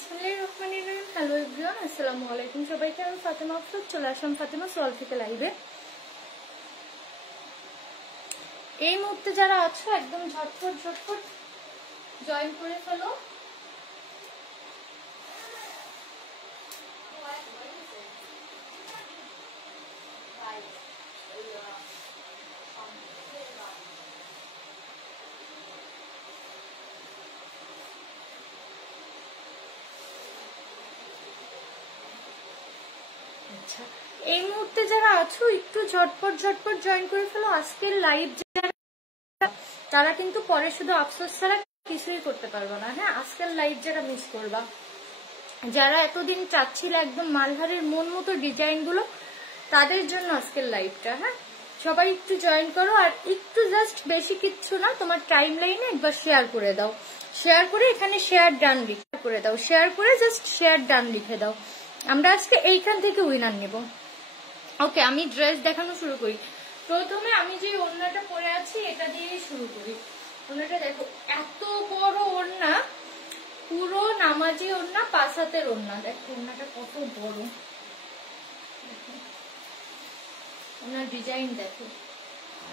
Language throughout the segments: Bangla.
বিসমিল্লাহির রহমানির রহিম। হ্যালো এভরিওয়ান, আসসালামু আলাইকুম সবাইকে। আমি ফাতেমা আফরোজ, চলে আসলাম ফাতেমা সোয়াল থেকে লাইভে। এই মুহূর্তে যারা আছো একদম ঝটফট ঝটফট জয়েন করে ফেলো। আচ্ছা, এই মুহূর্তে যারা আছো একটু ঝটপট ঝটপট জয়েন করে ফেলো। আজকের লাইভ যারা, তারা কিন্তু পরে শুধু আফসোস ছাড়া কিছুই করতে পারবো না। হ্যাঁ, আজকের লাইভ যারা মিস করবা, যারা এতদিন চাচ্ছিল একদম মালহারের মন মতো ডিজাইন গুলো, তাদের জন্য আজকের লাইভটা। হ্যাঁ, সবাই একটু জয়েন করো। আর একটু জাস্ট বেশি কিচ্ছু না, তোমার টাইম লাইনে একবার শেয়ার করে দাও। শেয়ার করে এখানে শেয়ার ডান লিখে করে দাও। শেয়ার করে জাস্ট শেয়ার ডান লিখে দাও। আমরা আজকে এইখান থেকে উইনার নেব। ওকে, আমি ড্রেস দেখানো শুরু করি। প্রথমে আমি যে ওড়নাটা পরে আছি এটা দিয়েই শুরু করি। ওড়নাটা দেখো, এত বড় ওড়না, পুরো নামাজি ওড়না, 5 হাতের ওড়না। দেখো ওড়নাটা কত বড়, ওনার ডিজাইন দেখো।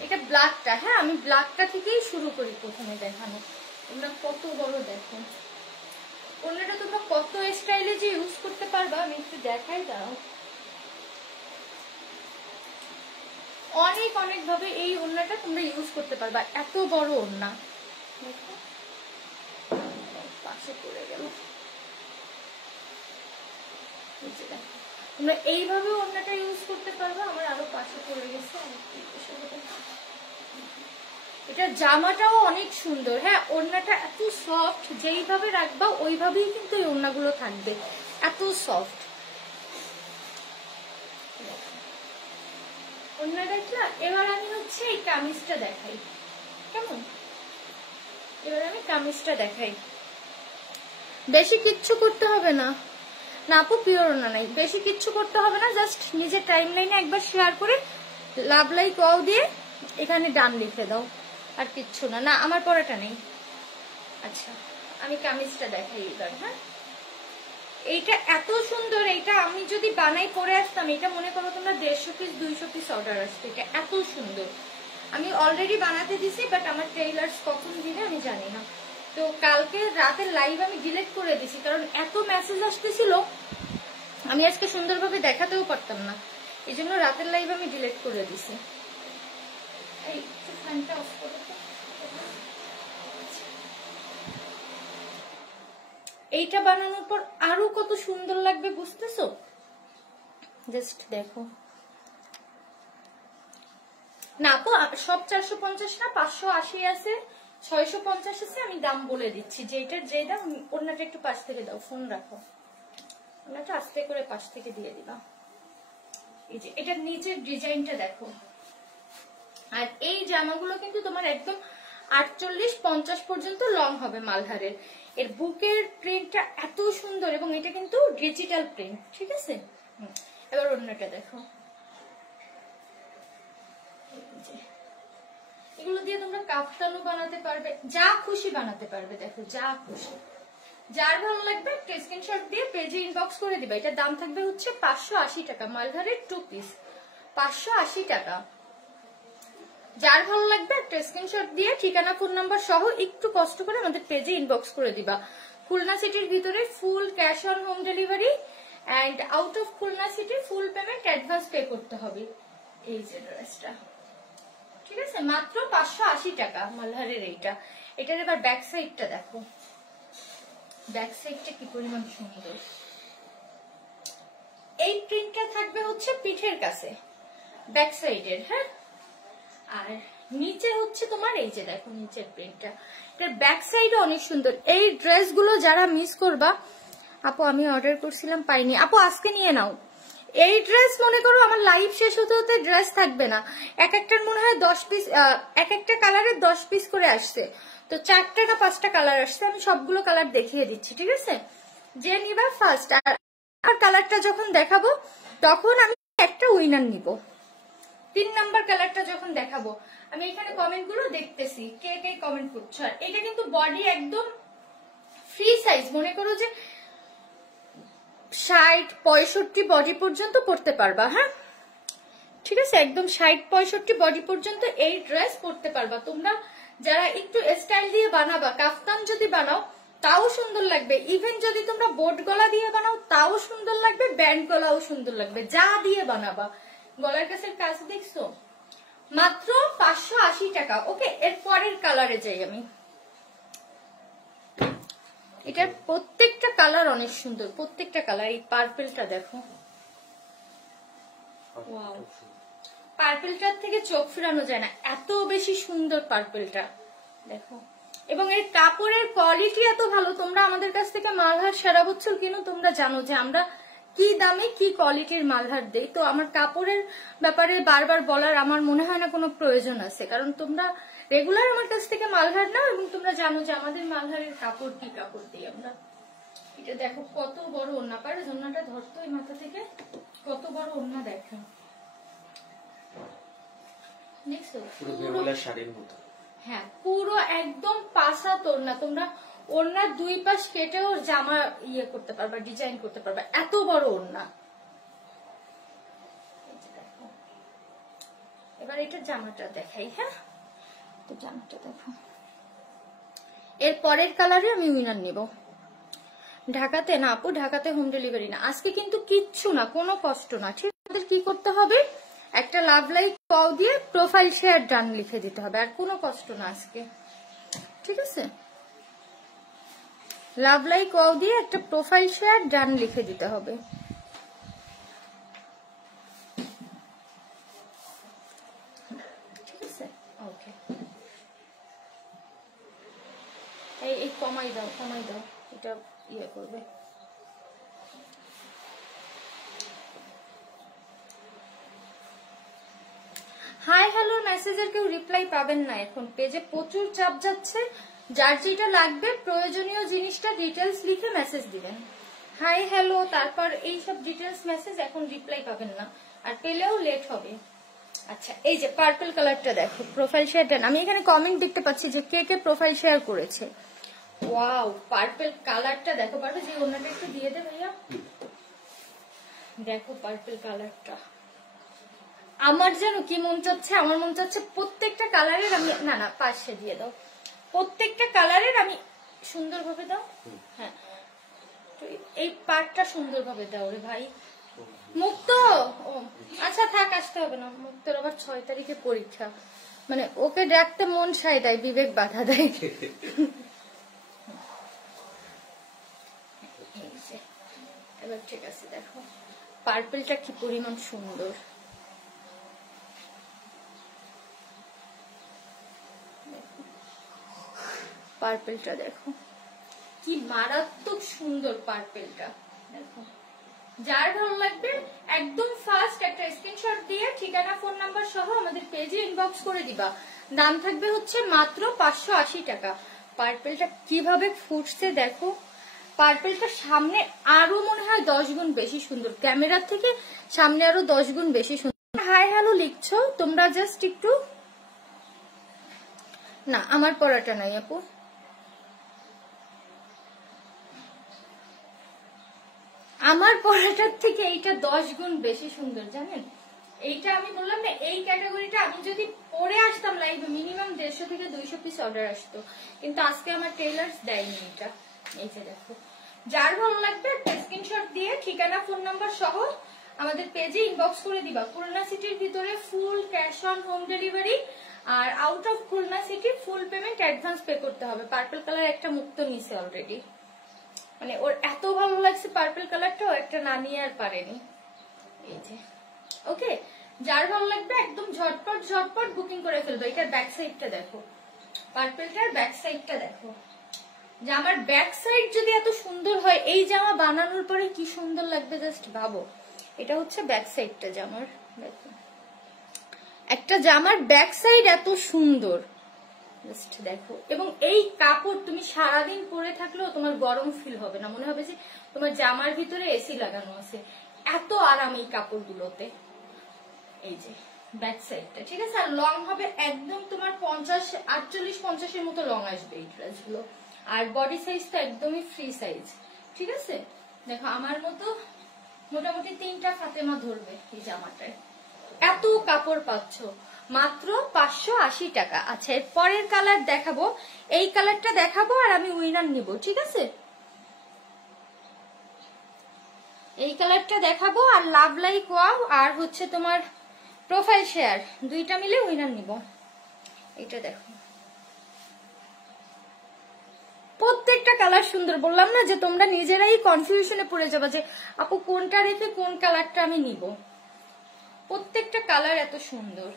এটা ব্ল্যাকটা। হ্যাঁ, আমি ব্ল্যাকটা থেকেই শুরু করি প্রথমে দেখানো। ওড়না কত বড় দেখো। ওড়নাটা তোমরা কত স্টাইলে যে ইউজ করতে পারবা আমি একটু দেখাই। দাও, অনেক অনেক ভাবে এই ওড়নাটা তোমরা ইউজ করতে পারবা। এত বড় ওড়না, পাশে পড়ে গেল। তোমরা এইভাবে ওড়নাটা ইউজ করতে পারবা। আমার আরো পাশে পড়ে গেছে। এটা জামাটাও অনেক সুন্দর। হ্যাঁ, ওড়নাটা এত সফট, যেইভাবে রাখবা ওইভাবেই কিন্তু এই ওড়নাগুলো থাকবে, এত সফট ওড়না। দেখলা? এবার আমি হচ্ছে এই কামিজটা দেখাই। কেমন? এবার আমি কামিজটা দেখাই। বেশি কিচ্ছু করতে হবে না, না আপু পিওর ওড়না নাই, বেশি কিচ্ছু করতে হবে না। জাস্ট নিজের টাইম লাইনে একবার শেয়ার করে লাভ লাইক ওয়াও দিয়ে এখানে ডান লিখে দাও, আর কিচ্ছু না। না, আমার পরাটা নেই। আচ্ছা, আমি কামিজটা দেখাই এবার। হ্যাঁ, এইটা এত সুন্দর। এইটা আমি যদি বানাই পরে আসতাম, এটা মনে করো তোমরা 150 পিস 200 পিস অর্ডার আসতো। এটা এত সুন্দর। আমি অলরেডি বানাতে দিছি, বাট আমার টেইলার্স কখন দিবে আমি জানি না। তো কালকে রাতের লাইভ আমি ডিলিট করে দিছি, কারণ এত মেসেজ আসতেছিল আমি আজকে সুন্দরভাবে দেখাতেও পারতাম না। এই জন্য রাতের লাইভ আমি ডিলিট করে দিছি। এই ফ্যানটা অফ করে দাও। এইটা বানানোর পর আরো কত সুন্দর লাগবে বুঝতেছো? জাস্ট দেখো না আপু, সব 450 না, 580 আছে, 650 আছে। আমি দাম বলে দিচ্ছি, যে এটার যে দাম। ওড়নাটা একটু পাশ থেকে দাও, ফোন রাখো। ওড়নাটা আস্তে করে পাশ থেকে দিয়ে দিবা। এই যে এটার নিচের ডিজাইনটা দেখো। আর এই জামাগুলো কিন্তু তোমার একদম 48-50 পর্যন্ত লং হবে মালহারের। এর বুকের প্রিন্টটা এত সুন্দর, এবং এটা কিন্তু ডিজিটাল প্রিন্ট। ঠিক আছে, এবার ওড়নাটা দেখো। এগুলো দিয়ে তোমরা কাফতানও বানাতে পারবে, যা খুশি বানাতে পারবে। দেখো, যা খুশি, যার ভালো লাগবে একটা স্ক্রিনশট দিয়ে পেজে ইনবক্স করে দিবা। এটার দাম থাকবে হচ্ছে 580 টাকা। মালহারের 2 পিস 580 টাকা। যার ভালো লাগবে একটা স্ক্রিনশট দিয়ে ঠিকানা ফোন নাম্বার সহ একটু কষ্ট করে আমাদের পেজে ইনবক্স করে দিবা। খুলনা সিটির ভিতরে full cash on home delivery, and out of Khulna city full payment advance pay করতে হবে। এই যে ড্রেসটা, ঠিক আছে, মাত্র 580 টাকা মালহারের এইটা। এটার এবার ব্যাক সাইডটা দেখো। ব্যাক সাইডটা কি পরিমাণ সুন্দর। এই প্রিন্টটা থাকবে হচ্ছে পিঠের কাছে ব্যাক সাইডের। হ্যাঁ, আর নিচে হচ্ছে তোমার এই যে দেখো নিচের প্রিন্টটা। এটার ব্যাক সাইড অনেক সুন্দর। এই ড্রেসগুলো যারা মিস করবা, আপু আমি অর্ডার করছিলাম পাইনি, আপু আজকে নিয়ে নাও। এই ড্রেস মনে করো আমার লাইভ শেষ হতে হতে ড্রেস থাকবে না। এক একটার মনে হয় 10 পিস, এক একটা কালারের 10 পিস করে আসছে। তো 4টা না 5টা কালার আসছে। আমি সবগুলো কালার দেখিয়ে দিচ্ছি, ঠিক আছে? যে নিবা ফার্স্ট, আর কালারটা যখন দেখাবো তখন আমি একটা উইনার নিব। 3 নাম্বার কালারটা যখন দেখাবো, আমি এখানে কমেন্ট গুলো দেখতেছি কে কে কমেন্ট করছো। আর এটা কিন্তু বডি একদম ফ্রি সাইজ। মনে করো যে 60-65 বডি পর্যন্ত পরতে পারবা। হ্যাঁ ঠিক আছে, একদম 60-65 বডি পর্যন্ত এই ড্রেস পরতে পারবা তোমরা। যারা একটু স্টাইল দিয়ে বানাবা, কাফতান যদি বানাও তাও সুন্দর লাগবে, ইভেন যদি তোমরা বোট গলা দিয়ে বানাও তাও সুন্দর লাগবে, ব্যান্ড গলাও সুন্দর লাগবে, যা দিয়ে বানাবা। গলার কাছের কাজ দেখছো, মাত্র 580 টাকা। ওকে, এর পরের কালারে যাই আমি। এটার প্রত্যেকটা কালার অনেক সুন্দর, প্রত্যেকটা কালার। এই পার্পেলটা দেখো, ওয়াও, পার্পেলটার থেকে চোখ ফেরানো যায় না, এত বেশি সুন্দর পার্পেলটা দেখো। এবং এর কাপড়ের কোয়ালিটি এত ভালো, তোমরা আমাদের কাছ থেকে মালহার সারা বছর কিনো, তোমরা জানো যে আমরা কি দামে কি কোয়ালিটির মালহার দেই। তো আমার কাপড়ের ব্যাপারে বারবার বলার আমার মনে হয় না কোনো প্রয়োজন আছে, কারণ তোমরা রেগুলার আমার কাছ থেকে মালহার নাও এবং তোমরা জানো যে আমাদের মালহারের কাপড় কি কাপড় দিই আমরা। এটা দেখো কত বড় ওড়না, পারে ওড়নাটা ধরতো ওই মাথা থেকে, কত বড় ওড়না দেখেন। হ্যাঁ পুরো একদম পাশা ওড়না, তোমরা ওড়নার দুই পাশ কেটেও জামা ইয়ে করতে পারবা, ডিজাইন করতে পারবা, এত বড় ওড়না। এবার এটা জামাটা দেখাই। হ্যাঁ তো জামাটা দেখো, এর পরের কালারে আমি উইনার নেব। ঢাকাতে না আপু, ঢাকাতে হোম ডেলিভারি না। আজকে কিন্তু কিচ্ছু না, কোনো কষ্ট না। ঠিক আমাদের কি করতে হবে, একটা লাভ লাইক পাও দিয়ে প্রোফাইল শেয়ার ডান লিখে দিতে হবে, আর কোনো কষ্ট না আজকে। ঠিক আছে, লাভ লাইক পাও দিয়ে একটা প্রোফাইল শেয়ার ডান লিখে দিতে হবে। ঠিক আছে, ওকে। এই কমাই দাও, কমাই দাও, এটা ইয়ে করবে। হাই হ্যালো মেসেজের কেউ রিপ্লাই পাবেন না এখন, পেজে প্রচুর চাপ যাচ্ছে। যার যেটা লাগবে প্রয়োজনীয় জিনিসটা ডিটেলস লিখে মেসেজ দিবেন। হাই হ্যালো তারপর এইসব ডিটেলস মেসেজ এখন রিপ্লাই পাবেন না, আর পেলেও লেট হবে। আচ্ছা এই যে পার্পল কালারটা দেখো, প্রোফাইল শেয়ার দেন। আমি এখানে কমেন্ট দেখতে পাচ্ছি যে কে কে প্রোফাইল শেয়ার করেছে। ওয়াও পার্পল কালারটা দেখো, পারবে যে ওনাটা একটু দিয়ে দে ভাইয়া। দেখো পার্পল কালারটা, আমার যেন কি মন চাচ্ছে, আমার মন চাচ্ছে প্রত্যেকটা কালারের আমি, না না পাশে দিয়ে দাও, প্রত্যেকটা কালারের আমি সুন্দরভাবে দাও। হ্যাঁ এই পার্টটা সুন্দরভাবে দাও রে ভাই। মুক্ত, ও আচ্ছা থাক, আসতে হবে না, মুক্তর আবার 6 তারিখে পরীক্ষা, মানে ওকে ডাকতে মন সায় দেয়, বিবেক বাধা দেয়। এবার ঠিক আছে, দেখো পার্পলটা কি পরিমাণ সুন্দর। পার্পলটা দেখো কি মারাত্মক সুন্দর, পার্পলটা দেখো। যার ভালো লাগবে একদম ফার্স্ট একটা স্ক্রিনশট দিয়ে ঠিকানা ফোন নাম্বার সহ আমাদের পেজে ইনবক্স করে দিবা। দাম থাকবে হচ্ছে মাত্র 580 টাকা। পার্পলটা কিভাবে ফুটছে দেখো, পার্পলটা সামনে আরো মনে হয় 10 গুণ বেশি সুন্দর, ক্যামেরার থেকে সামনে আরো 10 গুণ বেশি সুন্দর। হাই হ্যালো লিখছো তোমরা, জাস্ট একটু, না আমার পড়াটা নাই আপু, আমার পড়াটার থেকে এইটা 10 গুণ বেশি সুন্দর জানেন। এইটা আমি বললাম না, এই ক্যাটাগরিটা আমি যদি পরে আসতাম লাইভে মিনিমাম 150 থেকে 200 পিস অর্ডার আসতো, কিন্তু আজকে আমার টেলার্স দেয়নি এটা। এই যে দেখো, যার ভালো লাগবে স্ক্রিনশট দিয়ে ঠিকানা ফোন নাম্বার সহ আমাদের পেজে ইনবক্স করে দিবা। খুলনা সিটির ভিতরে full cash on home delivery, আর out of Khulna city full payment advance pay করতে হবে। পার্পল কালার একটা মুক্ত নিছে অলরেডি, মানে ওর এত ভালো লাগছে পার্পল কালারটাও একটা না নিয়ে আর পারেনি। এই যে ওকে, যার ভালো লাগবে একদম ঝটপট ঝটপট বুকিং করে ফেলবে। এটার ব্যাক সাইডটা দেখো, পার্পলটার ব্যাক সাইডটা দেখো। জামার ব্যাক সাইড যদি এত সুন্দর হয়, এই জামা বানানোর পরে কি সুন্দর লাগবে জাস্ট ভাবো। এটা হচ্ছে ব্যাক সাইডটা জামার, দেখো একটা জামার ব্যাক সাইড এত সুন্দর জাস্ট দেখো। এবং এই কাপড় তুমি সারাদিন পরে থাকলেও তোমার গরম ফিল হবে না, মনে হবে যে তোমার জামার ভিতরে এসি লাগানো আছে, এত আরাম এই কাপড়গুলোতে। এই যে ব্যাক সাইডটা, ঠিক আছে। আর লং হবে একদম তোমার 48-50 মতো লং আসবে এই ড্রেসগুলো। আর বডি সাইজ তো একদমই ফ্রি সাইজ, ঠিক আছে। দেখো আমার মতো মোটামুটি 3টা ফাতেমা ধরবে এই জামাটায়। এত কাপড় পাচ্ছ মাত্র 580 টাকা। আচ্ছা এর পরের কালার দেখাবো, এই কালারটা দেখাবো আর আমি উইনার নিব, ঠিক আছে? এই কালারটা দেখাবো আর লাভ লাইক ওয়াও আর হচ্ছে তোমার প্রোফাইল শেয়ার, দুইটা মিলে উইনার নিব। এটা দেখো প্রত্যেকটা কালার সুন্দর, বললাম না যে তোমরা নিজেরাই কনফিউশনে পড়ে যাবে যে আপু কোনটা রেখে কোন কালারটা আমি নিব। প্রত্যেকটা কালার এত সুন্দর,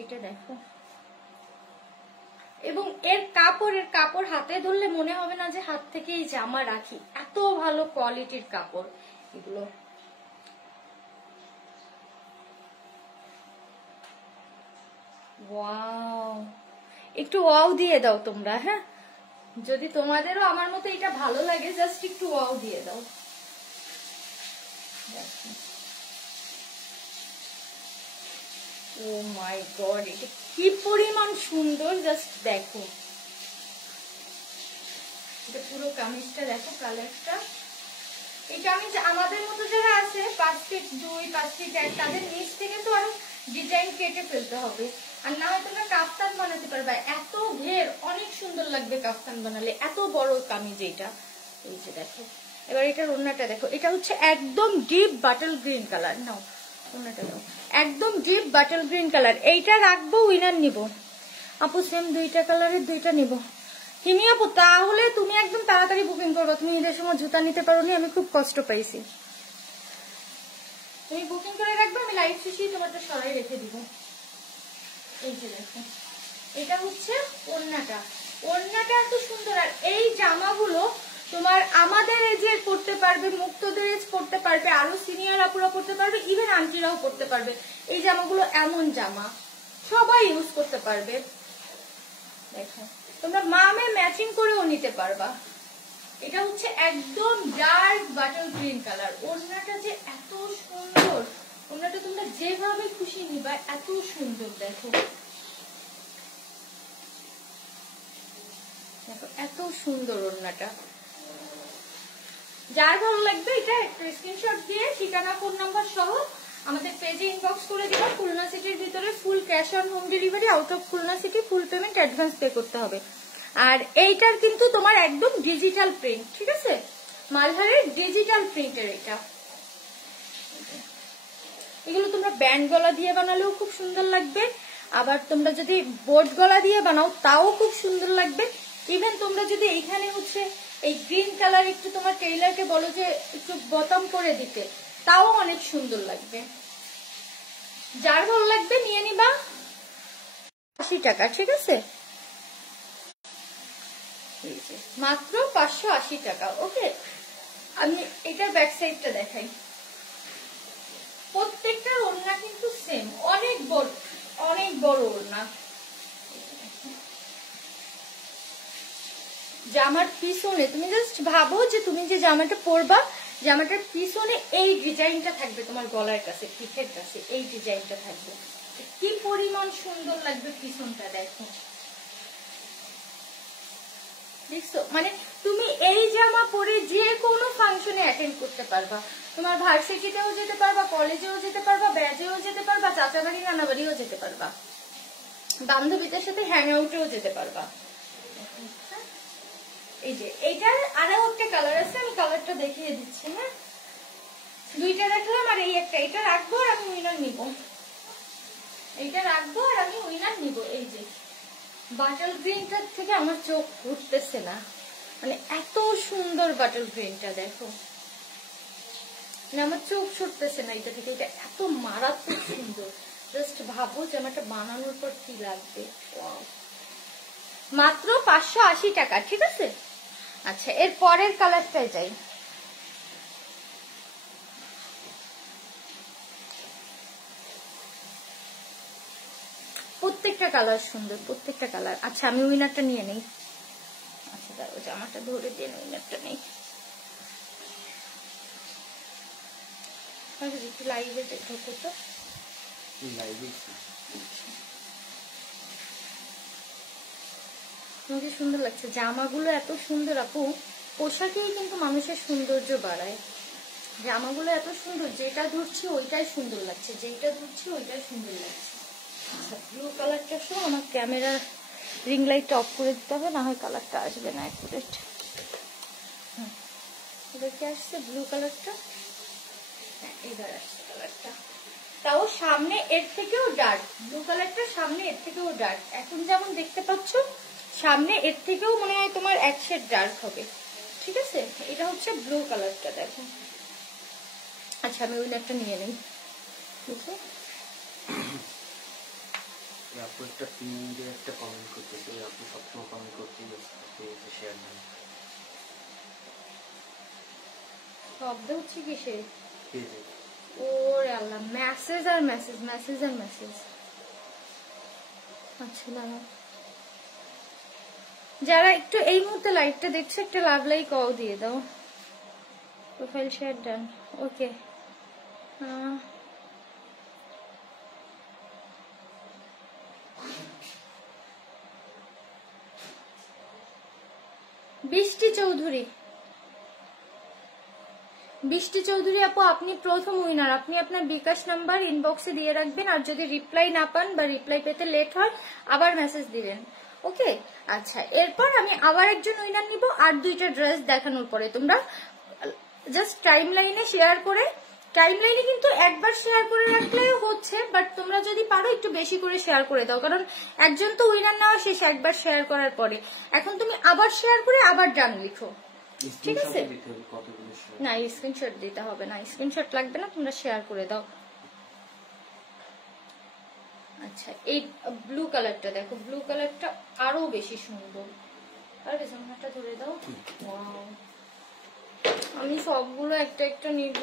এটা দেখো। এবং এর কাপড় হাতে ধরলে মনে হবে না যে হাত থেকে এই জামা রাখি, এত ভালো কোয়ালিটির কাপড় এগুলো। ওয়াও, একটু ওয়াও দিয়ে দাও তোমরা, হ্যাঁ যদি তোমাদেরও আমার মতো এটা ভালো লাগে জাস্ট একটু ওয়াও দিয়ে দাও। ও মাই গড, এটা কি পরিমাণ সুন্দর, জাস্ট দেখো। এটা পুরো কামিজটা দেখো, কালারটা। এটা আমি আমাদের মতো যারা আছে 5 ফিট 2 5 ফিট 1 তাদের নিচ থেকে তো আরো ডিজাইন কেটে ফেলতে হবে, আর না হয় তোমরা কাফতান বানাতে পারবে। এত ঘের, অনেক সুন্দর লাগবে কাফতান বানালে, এত বড় কামিজ এটা। এই যে দেখো, এবার এটার ওড়নাটা দেখো, এটা হচ্ছে একদম ডিপ বাটল গ্রিন কালার। নাও ওড়নাটা দাও, একদম ডিপ বাটল গ্রিন কালার। এইটা রাখবো, উইনার নিব। আপু সেম দুইটা কালারের দুইটা নিব। হিমি আপু তাহলে তুমি একদম তাড়াতাড়ি বুকিং করবো, তুমি ঈদের সময় জুতা নিতে পারোনি, আমি খুব কষ্ট পাইছি। তুমি বুকিং করে রাখবে, আমি লাইভ শেষেই তোমারটা সরাই রেখে দিব। এই যে দেখো, এটা হচ্ছে ওড়নাটা, ওড়নাটা এত সুন্দর। আর এই জামাগুলো তোমার আমাদের এজের পড়তে পারবে, মুক্তদের এজ পড়তে পারবে, আরো সিনিয়র আপুরা পড়তে পারবে, ইভেন আন্টিরাও পড়তে পারবে। এই জামাগুলো এমন জামা সবাই ইউজ করতে পারবে। দেখো তোমরা মামে ম্যাচিং করেও নিতে পারবা। এটা হচ্ছে একদম ডার্ক বাটল গ্রিন কালার। ওড়নাটা যে এত সুন্দর, ওড়নাটা তোমরা যেভাবে খুশি নিবা, এত সুন্দর। দেখো দেখো এত সুন্দর ওড়নাটা। যার ভালো লাগবে এটা একটা স্ক্রিনশট দিয়ে ঠিকানা ফোন নাম্বার সহ আমাদের পেজে ইনবক্স করে দিবা। খুলনা সিটির ভিতরে full cash on home delivery, out of Khulna city full payment advance pay করতে হবে। আর এইটার কিন্তু তোমার একদম ডিজিটাল প্রিন্ট, ঠিক আছে? মালহারের ডিজিটাল প্রিন্টের এটা। এগুলো তোমরা ব্যান্ড গলা দিয়ে বানালেও খুব সুন্দর লাগবে, আবার তোমরা যদি বোর্ড গলা দিয়ে বানাও তাও খুব সুন্দর লাগবে। ইভেন তোমরা যদি এইখানে হচ্ছে এই গ্রিন কালার একটু তোমার টেইলারকে বলো যে একটু বোতাম করে দিতে, তাও অনেক সুন্দর লাগবে। যার ভালো লাগবে নিয়ে নিবা। 80 টাকা, ঠিক আছে? মাত্র 580 টাকা। ওকে, আমি এটার ব্যাক সাইডটা দেখাই। প্রত্যেকটা ওড়না কিন্তু সেম, অনেক বড় ওড়না। জামার পিছনে তুমি জাস্ট ভাবো যে তুমি যে জামাটা পরবা, জামাটার পিছনে এই ডিজাইনটা থাকবে, তোমার গলার কাছে পিঠের কাছে এই ডিজাইনটা থাকবে। কি পরিমাণ সুন্দর লাগবে পিছনটা, দেখো। দেখছো, মানে তুমি এই জামা পরে যে কোনো ফাংশনে অ্যাটেন্ড করতে পারবা। তোমার ভার্সিটিতেও যেতে পারবা, কলেজেও যেতে পারবা, ব্যাচেও যেতে পারবা, চাচা বাড়ি নানা বাড়িও যেতে পারবা, বান্ধবীদের সাথে হ্যাং আউটেও যেতে পারবা। এই যে এইটার আরো একটা কালার আছে, আমি কালারটা দেখিয়ে দিচ্ছি। হ্যাঁ, দুইটা রাখলাম আর এই একটা, এটা রাখবো আর আমি উইনার নিব। এইটা রাখবো আর আমি উইনার নিব। এই যে বাটল গ্রিনটার থেকে আমার চোখ উঠতেছে না, মানে এত সুন্দর বাটল গ্রিনটা। দেখো আমার চোখ ছুটতেছে না এটা থেকে, এটা এত মারাত্মক সুন্দর। জাস্ট ভাবো যে আমারটা বানানোর পর কি লাগবে। মাত্র 580 টাকা, ঠিক আছে? আচ্ছা এর পরের কালারটাই যাই। প্রত্যেকটা কালার সুন্দর, প্রত্যেকটা কালার। আচ্ছা আমি উইনারটা নিয়ে নেই। আচ্ছা দাঁড়াও, জামাটা ধরে দিয়ে উইনারটা নেই। একটু লাইভে দেখো তো, সুন্দর লাগছে জামাগুলো, এত সুন্দর আপু। পোশাকেই কিন্তু মানুষের সৌন্দর্য বাড়ায়। জামাগুলো এত সুন্দর, যেটা ধরছি ওইটাই সুন্দর লাগছে, যেটা ধরছি ওইটাই সুন্দর লাগছে। আচ্ছা, ব্লু কালারটা সহ আমার ক্যামেরা রিং লাইটটা অফ করে দিতে হবে, না হয় কালারটা আসবে না অ্যাকুরেট। এবার কি আসছে ব্লু কালারটা? হ্যাঁ, এবার আসছে কালারটা, তাও সামনে এর থেকেও ডার্ক। ব্লু কালারটা সামনে এর থেকেও ডার্ক। এখন যেমন দেখতে পাচ্ছ সামনে এর থেকেও মনে হয় তোমার এক শেড ডার্ক হবে। ঠিক আছে, এটা হচ্ছে ব্লু কালারটা, দেখো। আচ্ছা, আমি ওই একটা নিয়ে নিই। বুঝছো, আপু একটা পিন দিয়ে একটা কমেন্ট করতেছে, আপু সবসময় কমেন্ট করতেই আছে, শেয়ার নেই। শব্দ হচ্ছে কিসে? পেজে। ওরে আল্লাহ, মেসেজ আর মেসেজ, মেসেজ আর মেসেজ। আচ্ছা দাঁড়াও, যারা একটু এই মুহূর্তে লাইভটা দেখছে একটা লাভ লাইক অও দিয়ে দাও। প্রোফাইল শেয়ার ডান, ওকে। বৃষ্টি চৌধুরী, বৃষ্টি চৌধুরী আপু, আপনি প্রথম উইনার। আপনি আপনার বিকাশ নাম্বার ইনবক্সে দিয়ে রাখবেন, আর যদি রিপ্লাই না পান বা রিপ্লাই পেতে লেট হয় আবার মেসেজ দিলেন, ওকে। আচ্ছা, এরপর আমি আবার একজন উইনার নিব, আর দুইটা ড্রেস দেখানোর পরে তোমরা জাস্ট টাইম লাইনে শেয়ার করে, টাইম লাইনে কিন্তু একবার শেয়ার করে রাখলেও হচ্ছে, বাট তোমরা যদি পারো একটু বেশি করে শেয়ার করে দাও, কারণ একজন তো উইনার নেওয়া শেষ একবার শেয়ার করার পরে। এখন তুমি আবার শেয়ার করে আবার ডান লিখো, ঠিক আছে? না, স্ক্রিনশট দিতে হবে না, স্ক্রিনশট লাগবে না, তোমরা শেয়ার করে দাও। আচ্ছা, এই ব্লু কালারটা দেখো, ব্লু কালারটা আরো বেশি সুন্দর। আর পেছনটা ধরে দাও। ওয়াও, আমি সবগুলো একটা একটা নিব,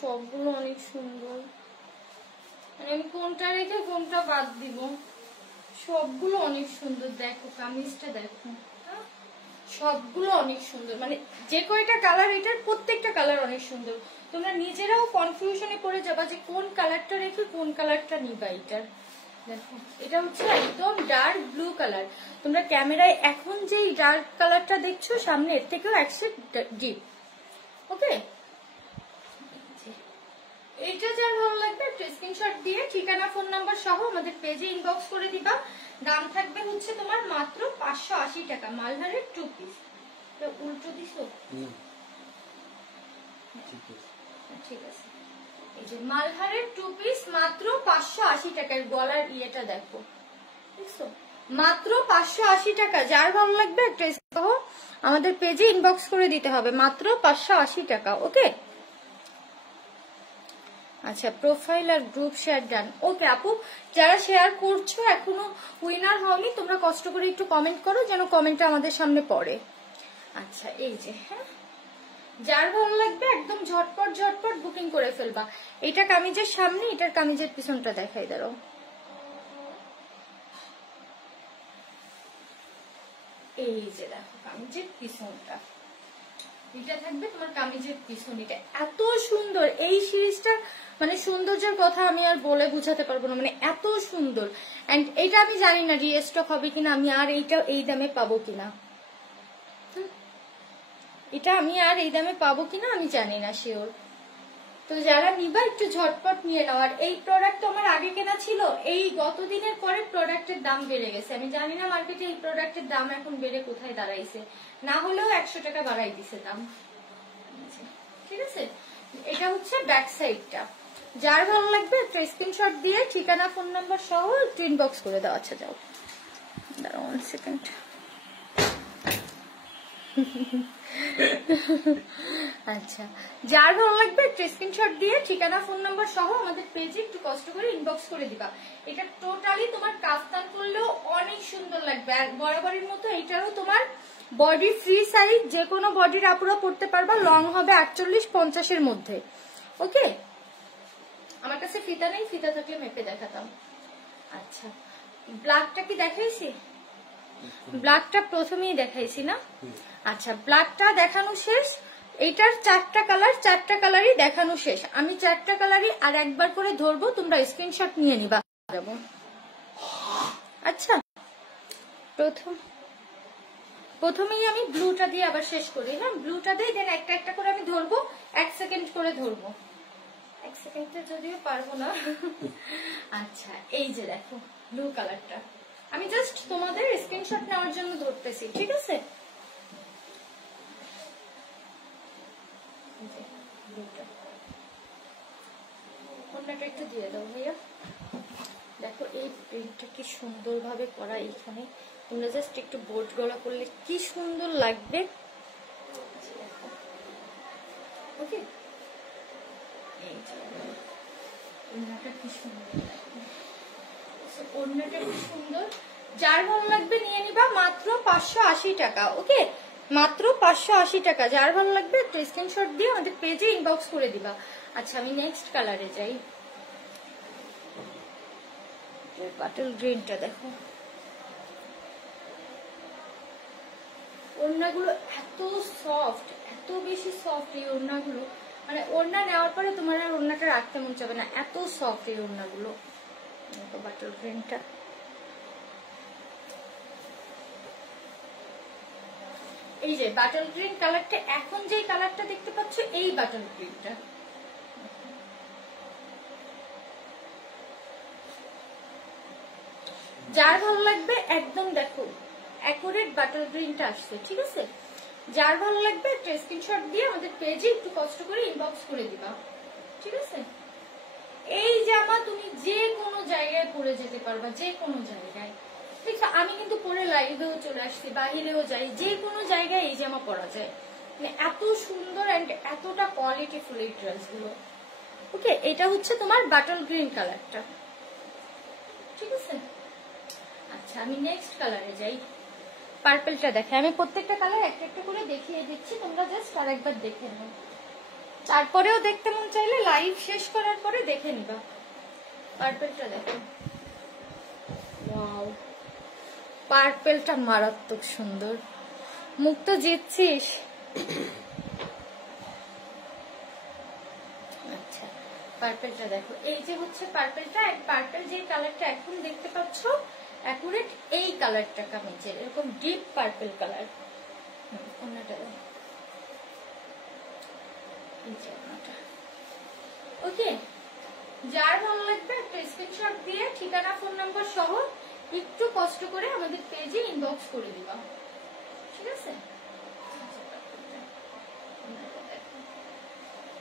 সবগুলো অনেক সুন্দর। মানে আমি কোনটা রেখে কোনটা বাদ দিব, সবগুলো অনেক সুন্দর। দেখো কামিজটা দেখো, সবগুলো অনেক সুন্দর, মানে যে কয়টা কালার এটার প্রত্যেকটা কালার অনেক সুন্দর। তোমরা নিজেরাও কনফিউশনে পড়ে যাবা যে কোন কালারটা রেখে কোন কালারটা নিবা। এটার দেখো, এটা হচ্ছে একদম ডার্ক ব্লু কালার। তোমরা ক্যামেরায় এখন যে ডার্ক কালারটা দেখছো সামনে, এর থেকেও এক শেড ডিপ, ওকে। এইটা যার ভালো লাগবে একটা স্ক্রিনশট দিয়ে ঠিকানা ফোন নাম্বার সহ আমাদের পেজে ইনবক্স করে দিবা। দাম থাকবে হচ্ছে তোমার মাত্র 580 টাকা। মালহারের 2 পিস। উল্টো দিছো, ঠিক আছে। এই যে মালহারের 2 পিস মাত্র 580 টাকার। গলার ইয়েটা দেখো, দেখছো, মাত্র 580 টাকা। যার ভালো লাগবে একটা সহ আমাদের পেজে ইনবক্স করে দিতে হবে, মাত্র 580 টাকা, ওকে। আচ্ছা, প্রোফাইল আর গ্রুপ শেয়ার ডান, ওকে। আপু, যারা শেয়ার করছো এখনো উইনার হওনি, তোমরা কষ্ট করে একটু কমেন্ট করো, যেন কমেন্টটা আমাদের সামনে পড়ে। আচ্ছা, এই যে, হ্যাঁ, যার ভালো লাগবে একদম ঝটপট ঝটপট বুকিং করে ফেলবা। এটা কামিজের সামনে, এটার কামিজের পিছনটা দেখাই দাও। এই যে দেখো কামিজের পিছনটা, এটা থাকবে তোমার কামিজের পিছন। এটা এত সুন্দর, এই সিরিজটা মানে সৌন্দর্যের কথা আমি আর বলে বুঝাতে পারবো না, মানে এত সুন্দর। এন্ড এটা আমি জানি না রিস্টক হবে কিনা, আমি আর এইটা এই দামে পাবো কিনা, এটা আমি আর এই দামে পাবো কিনা আমি জানি না, শিওর। তো যারা নিবা একটু ঝটপট নিয়ে নাও। আর এই প্রোডাক্ট তো আমার আগে কেনা ছিল, এই গত দিনের পরে প্রোডাক্টের দাম বেড়ে গেছে। আমি জানি না মার্কেটে এই প্রোডাক্টের দাম এখন বেড়ে কোথায় দাঁড়াইছে, না হলেও 100 টাকা বাড়াই দিছে দাম, ঠিক আছে। এটা হচ্ছে ব্যাক সাইডটা। যার ভালো লাগবে একটা স্ক্রিনশট দিয়ে ঠিকানা ফোন নাম্বার সহ একটু ইনবক্স করে দাও। আচ্ছা যাও, দাঁড়াও 1 সেকেন্ড। আচ্ছা, যার ভালো লাগবে একটা স্ক্রিনশট দিয়ে ঠিকানা ফোন নাম্বার সহ আমাদের পেজে একটু কষ্ট করে ইনবক্স করে দিবা। এটা টোটালি তোমার কাফতান করলেও অনেক সুন্দর লাগবে। আর বরাবরের মতো এটারও তোমার বডি ফ্রি সাইজ, যে কোনো বডির আপুরা পড়তে পারবা। লং হবে 48-50 এর মধ্যে, ওকে। আমার কাছে ফিতা নেই, ফিতা থাকলে মেপে দেখাতাম। আচ্ছা, ব্ল্যাকটা কি দেখাইছি? ব্ল্যাকটা প্রথমেই দেখাইছি না? আচ্ছা, ব্ল্যাকটা দেখানো শেষ। এইটার 4টা কালার, 4টা কালারই দেখানো শেষ। আমি 4টা কালারই আর একবার করে ধরবো, তোমরা স্ক্রিনশট নিয়ে নিবা। আচ্ছা, প্রথম প্রথমেই আমি ব্লুটা দিয়ে আবার শেষ করি। হ্যাঁ, ব্লুটা দিয়ে দেন একটা একটা করে আমি ধরবো, 1 সেকেন্ড করে ধরবো। 1 সেকেন্ডে যদিও পারবো না। আচ্ছা, এই যে দেখো ব্লু কালারটা, আমি জাস্ট তোমাদের স্ক্রিনশট নেওয়ার জন্য ধরতেছি, ঠিক আছে? অন্যটা একটু দিয়ে দাও ভাইয়া। দেখো এই প্রিন্টটা কি সুন্দর ভাবে করা, এইখানে তোমরা জাস্ট একটু বোর্ড গলা করলে কি সুন্দর লাগবে। ওকে, এই যে ওড়নাটা কি সুন্দর লাগবে, ওড়নাটা কি সুন্দর। যার ভালো লাগবে নিয়ে নিবা, মাত্র 580 টাকা। ওকে, মাত্র 580 টাকা। যার ভালো লাগবে একটা স্ক্রিনশট দিয়ে আমাদের পেজে ইনবক্স করে দিবা। আচ্ছা, আমি নেক্সট কালারে যাই। বাটল গ্রিনটা দেখো, ওড়নাগুলো এত সফট, এত বেশি সফট এই ওড়নাগুলো, মানে ওড়না নেওয়ার পরে তোমার আর ওড়নাটা রাখতে মন চাবে না, এত সফট এই ওড়নাগুলো। বাটল গ্রিনটা, এই যে বাটল গ্রিন কালারটা, এখন যে কালারটা দেখতে পাচ্ছ এই বাটল গ্রিনটা। যার ভালো লাগবে একদম দেখো অ্যাকুরেট বাটল গ্রিনটা আসছে, ঠিক আছে? যার ভালো লাগবে একটা স্ক্রিনশট দিয়ে আমাদের পেজে একটু কষ্ট করে ইনবক্স করে দিবা, ঠিক আছে? এই জামা তুমি যে কোনো জায়গায় পরে যেতে পারবা, যে কোনো জায়গায়, ঠিক আছে? আমি কিন্তু পরে লাইভেও চলে আসছি, বাহিরেও যাই, যে কোনো জায়গায় এই জামা পরা যায়, মানে এত সুন্দর এন্ড এতটা কোয়ালিটিফুল এই ড্রেসগুলো। ওকে, এটা হচ্ছে তোমার বাটল গ্রিন কালারটা, ঠিক আছে? আচ্ছা, আমি নেক্সট কালারে যাই। পার্পলটা দেখে, আমি প্রত্যেকটা কালার একটা একটা করে দেখিয়ে দিচ্ছি, তোমরা জাস্ট আরেকবার দেখে নাও, তারপরেও দেখতে মন চাইলে লাইভ শেষ করার পরে দেখে নিবা। পার্পলটা দেখো, ওয়াও, পার্পলটা মারাত্মক সুন্দর। মুখ তো জিতছিস। আচ্ছা, পার্পলটা দেখো, এই যে হচ্ছে পার্পলটা, পার্পল যে কালারটা এখন দেখতে পাচ্ছ অ্যাকুরেট এই কালারটা কামিজের, এরকম ডিপ পার্পল কালার। অন্যটা দেখো, ওকে, যার ভালো লাগবে একটা স্ক্রিনশট দিয়ে ঠিকানা ফোন নাম্বার সহ একটু কষ্ট করে আমাদের পেজে ইনবক্স করে দিবা, ঠিক আছে?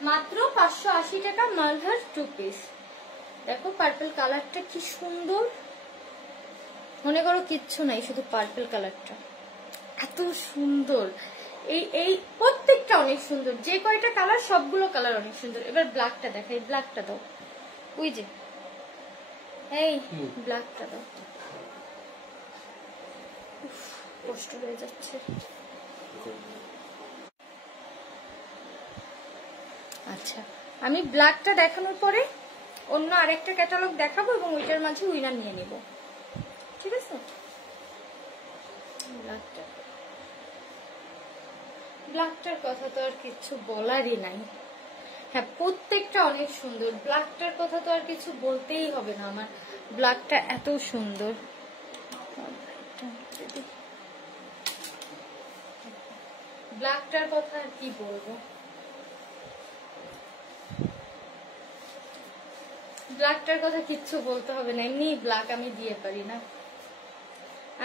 মাত্র 580 টাকা মালহার 2 পিস। দেখো পার্পল কালারটা কি সুন্দর, মনে করো কিচ্ছু নাই, শুধু পার্পল কালারটা এত সুন্দর। এই প্রত্যেকটা অনেক সুন্দর, যে কয়টা কালার সবগুলো কালার অনেক সুন্দর। এবার ব্ল্যাকটা দেখাই, ব্ল্যাকটা দাও, ওই যে এই ব্ল্যাকটা দাও। কষ্ট হয়ে যাচ্ছে। আচ্ছা, আমি ব্ল্যাকটা দেখানোর পরে অন্য আরেকটা ক্যাটালগ দেখাবো এবং ওইটার মাঝে উইনার নিয়ে নিব, ঠিক আছে? ব্ল্যাকটার কথা তো আর কিছু বলারই নাই। হ্যাঁ, প্রত্যেকটা অনেক সুন্দর, ব্ল্যাকটার কথা তো আর কিছু বলতেই হবে না, আমার ব্ল্যাকটা এত সুন্দর। ব্ল্যাকটার কথা আর কি বলবো, ব্ল্যাকটার কথা কিচ্ছু বলতে হবে না, এমনি ব্ল্যাক আমি দিয়ে পারি না।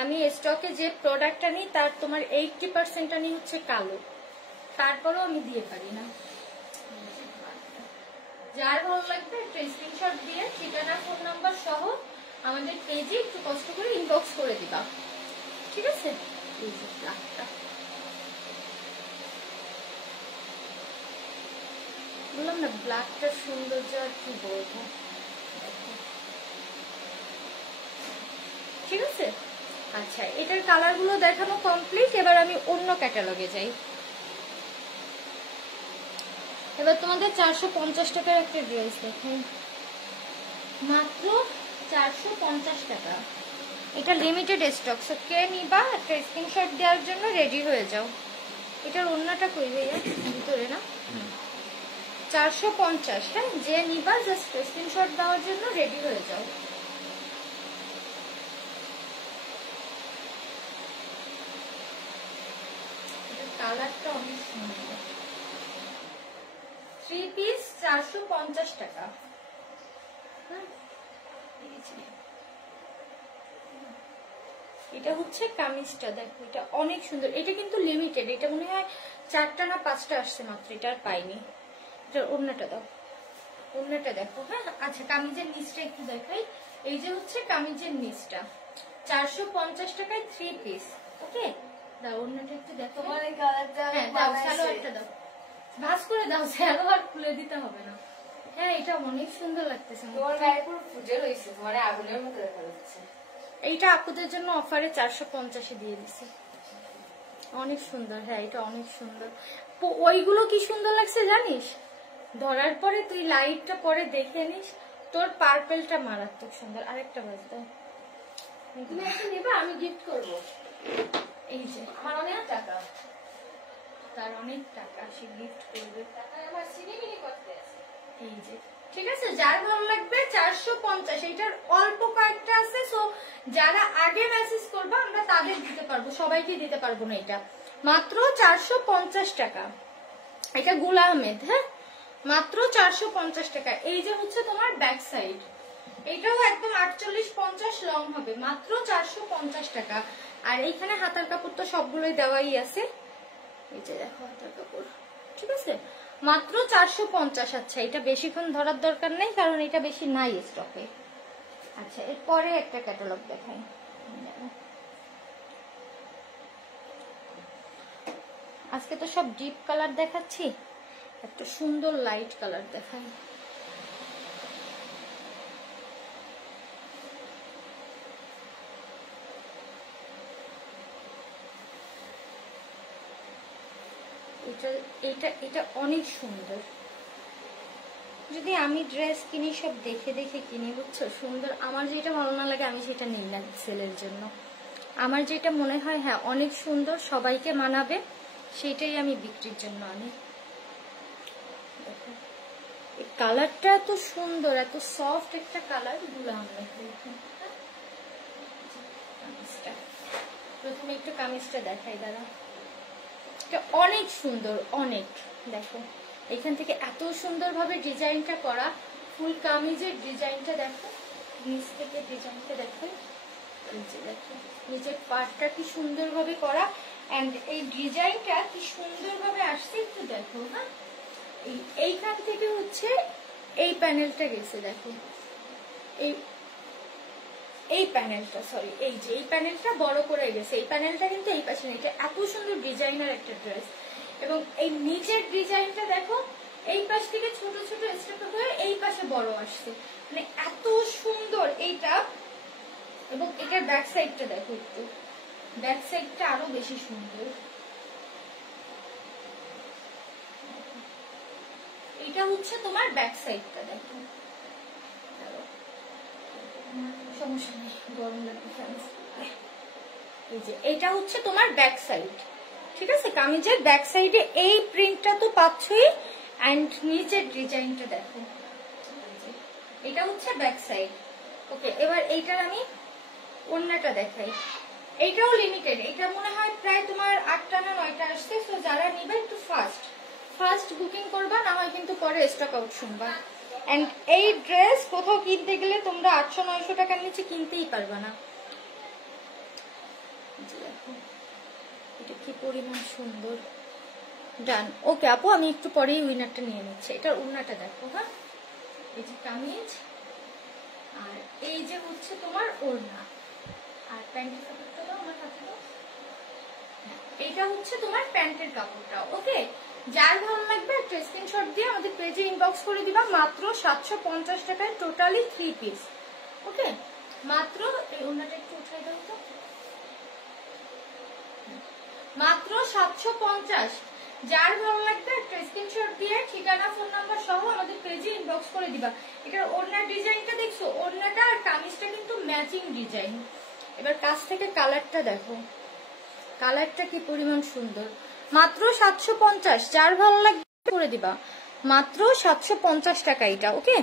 আমি স্টকে যে প্রোডাক্টটা নিই তার তোমার 80% নিই হচ্ছে কালো, তারপরেও আমি দিয়ে পারি না। যার ভালো লাগবে একটা স্ক্রিনশট দিয়ে ঠিকানা ফোন নাম্বার সহ আমাদের পেজে একটু কষ্ট করে ইনবক্স করে দিবা, ঠিক আছে? এই যে ব্ল্যাকটা, বললাম না ব্ল্যাকটার সৌন্দর্য আর কি বলবো, ঠিক আছে? আচ্ছা, এটার কালার গুলো দেখানো কমপ্লিট। এবার আমি অন্য ক্যাটালগে যাই। এবার তোমাদের 450 টাকার একটা ড্রেস দেখাই, মাত্র 450 টাকা। এটা লিমিটেড স্টক, সো কে নিবা একটা স্ক্রিনশট দেওয়ার জন্য রেডি হয়ে যাও। এটার অন্যটা কই ভাইয়া, ভিতরে না? 450। হ্যাঁ, যে নিবা জাস্ট স্ক্রিনশট দেওয়ার জন্য রেডি হয়ে যাও। কালারটা অনেক সুন্দর। 3 পিস 450 টাকা। এটা হচ্ছে কামিজটা, দেখো এটা অনেক সুন্দর। এটা কিন্তু লিমিটেড, এটা মনে হয় 4টা না 5টা আসছে মাত্র, এটা আর পাইনি। এটা ওড়নাটা দাও, ওড়নাটা দেখো। হ্যাঁ আচ্ছা, কামিজের নিচটা একটু দেখাই। এই যে হচ্ছে কামিজের নিচটা, 450 টাকায় 3 পিস। ওকে, দাও ওড়নাটা একটু দেখো। তোমার এই কালারটা হ্যাঁ দাও, সালোয়ারটা দাও, ভাঁজ করে দাও, সালোয়ার খুলে দিতে হবে না। হ্যাঁ এটা অনেক সুন্দর লাগতেছে। তোমার গায়ে পুরো ফুটে রয়েছে, তোমার আগুনের মতো দেখা যাচ্ছে। এইটা আপুদের জন্য অফারে 450 দিয়ে দিছি, অনেক সুন্দর। হ্যাঁ এটা অনেক সুন্দর। ওইগুলো কি সুন্দর লাগছে জানিস, ধরার পরে তুই লাইটটা পরে দেখে নিস, তোর পার্পেলটা মারাত্মক সুন্দর। আরেকটা বাজ দাও, তুমি একটা নেবা, আমি গিফট করবো। এই যে আমার অনেক টাকা, তার অনেক টাকা, সে গিফট করবে। টাকা আমার সিনেমিনি করতে আছে। এই যে ঠিক আছে, যার ভালো লাগবে 450। এটার অল্প কয়েকটা আছে, সো যারা আগে মেসেজ করবে আমরা তাদের দিতে পারবো, সবাইকে দিতে পারবো না। এটা মাত্র 450 টাকা। এটা গুল আহমেদ, হ্যাঁ মাত্র 450 টাকা। এই যে হচ্ছে তোমার ব্যাক সাইড, এটাও একদম 48-50 লং হবে, মাত্র 450 টাকা। আর এইখানে হাতার কাপড় তো সবগুলোই দেওয়াই আছে, এই যে দেখো হাতার কাপড়, ঠিক আছে মাত্র 450। আচ্ছা এটা বেশিক্ষণ ধরার দরকার নেই, কারণ এটা বেশি নাই স্টকে। আচ্ছা এরপরে একটা ক্যাটালগ দেখাই। আজকে তো সব ডিপ কালার দেখাচ্ছি, একটা সুন্দর লাইট কালার দেখাই। এটা অনেক সুন্দর। যদি আমি ড্রেস কিনি সব দেখে দেখে কিনি, বুঝছো, সুন্দর। আমার যেটা ভালো না লাগে আমি সেটা নিই না সেলের জন্য। আমার যেটা মনে হয় হ্যাঁ অনেক সুন্দর, সবাইকে মানাবে, সেটাই আমি বিক্রির জন্য আনি। দেখো এই কালারটা এত সুন্দর, এত সফট একটা কালার। গুলাম প্রথমে একটু কামিজটা দেখাই, দাঁড়া। এটা অনেক সুন্দর, অনেক। দেখো এখান থেকে এত সুন্দর ভাবে ডিজাইনটা করা, ফুল কামিজের ডিজাইনটা দেখো, নিচ থেকে ডিজাইনটা দেখো, দেখো নিচের পার্টটা কি সুন্দর ভাবে করা, এন্ড এই ডিজাইনটা কি সুন্দর ভাবে আসছে একটু দেখো। হ্যাঁ এইখান থেকে হচ্ছে এই প্যানেলটা গেছে, দেখো এই প্যানেলটা, সরি এই যে এই প্যানেলটা বড় করে গেছে, এই প্যানেলটা কিন্তু এই পাশে নেই। এটা এত সুন্দর ডিজাইনার একটা ড্রেস, এবং এই নিচের ডিজাইনটা দেখো, এই পাশ থেকে ছোট ছোট স্টেপ হয়ে এই পাশে বড় আসছে, মানে এত সুন্দর এইটা। এবং এটার ব্যাক সাইডটা দেখো, একটু ব্যাক সাইডটা আরো বেশি সুন্দর। এটা হচ্ছে তোমার ব্যাক সাইডটা, দেখো সমস্যা নেই, গরম লাগবে। এই যে এটা হচ্ছে তোমার ব্যাক সাইড, ঠিক আছে। কামিজের ব্যাক সাইডে এই প্রিন্টটা তো পাচ্ছই, এন্ড নিচের ডিজাইনটা দেখো, এটা হচ্ছে ব্যাক সাইড। ওকে, এবার এইটার আমি ওড়নাটা দেখাই। এইটাও লিমিটেড, এটা মনে হয় প্রায় তোমার 8টা না 9টা আসছে, সো যারা নিবে একটু ফার্স্ট বুকিং করবা, না হয় কিন্তু পরে স্টক আউট শুনবা। এন্ড এই ড্রেস কোথাও কিনতে গেলে তোমরা 800-900 টাকার নিচে কিনতেই পারবা না। এটা কি পরিমাণ সুন্দর। ডান, ওকে আপু আমি একটু পরেই উইনারটা নিয়ে নিচ্ছি। এটার ওড়নাটা দেখো। হ্যাঁ এই যে কামিজ, আর এই যে হচ্ছে তোমার ওড়না, আর প্যান্টের কাপড়টা দাও আমার হাতে দাও। এইটা হচ্ছে তোমার প্যান্টের কাপড়টা। ওকে, যার ভালো লাগবে একটা স্ক্রিনশট দিয়ে আমাদের পেজে ইনবক্স করে দিবা। মাত্র 750 টাকায় টোটালি 3 পিস। ওকে, মাত্র এই ওড়নাটা একটু উঠাই দাও তো, মাত্র 750। যার ভালো লাগবে একটা স্ক্রিনশট দিয়ে ঠিকানা ফোন নাম্বার সহ আমাদের পেজে ইনবক্স করে দিবা। এটার ওড়নার ডিজাইনটা দেখছো, ওড়নাটা আর কামিজটা কিন্তু ম্যাচিং ডিজাইন। এবার কাছ থেকে কালারটা দেখো, কালারটা কি পরিমাণ সুন্দর। মাত্র 750, যার ভালো লাগবে করে দিবা। মাত্র 750 টাকা এটা। ওকে,